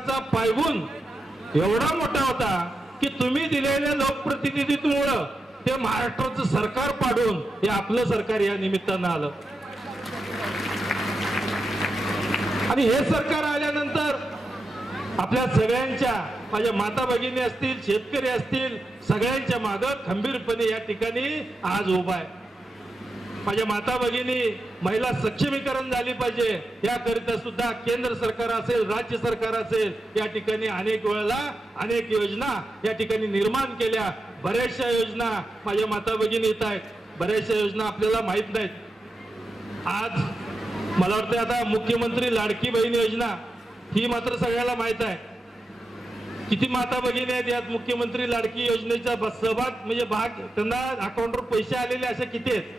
सरकारचा पायगुण एवढा मोठा होता की तुम्ही दिलेल्या लोकप्रतिनिधित्वमुळं ते महाराष्ट्राचं सरकार पाडून हे आपलं सरकार या निमित्तानं आलं. आणि हे सरकार आल्यानंतर आपल्या सगळ्यांच्या माझ्या माता भगिनी असतील शेतकरी असतील सगळ्यांच्या मागं खंबीरपणे या ठिकाणी आज उभा आहे. माझ्या माता भगिनी महिला सक्षमीकरण झाली पाहिजे. याकरिता सुद्धा केंद्र सरकार असेल राज्य सरकार असेल या ठिकाणी अनेक वेळेला अनेक योजना या ठिकाणी निर्माण केल्या. बऱ्याचशा योजना माझ्या माता भगिनी येत आहेत. बऱ्याचशा योजना आपल्याला माहीत नाहीत. आज मला वाटतं आता मुख्यमंत्री लाडकी बहीण योजना ही मात्र सगळ्याला माहीत आहे. किती माता भगिनी आहेत यात मुख्यमंत्री लाडकी योजनेचा सहभाग म्हणजे भाग त्यांना अकाउंटवर पैसे आलेले असे किती आहेत?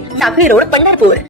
Sampai road bandar pur.